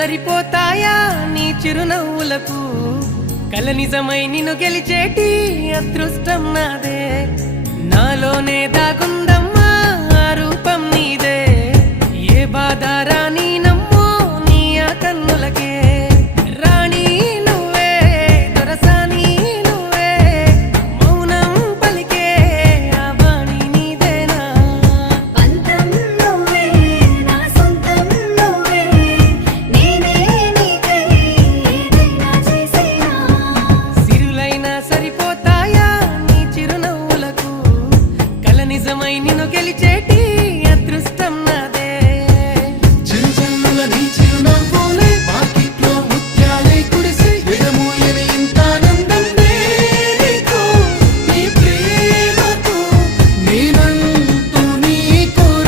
సరిపోతాయా నీ చిరునవ్వులకు కల నిజమై నిన్ను గెలిచేటి అదృష్టం నాదే నాలోనే దాగుందమ్మ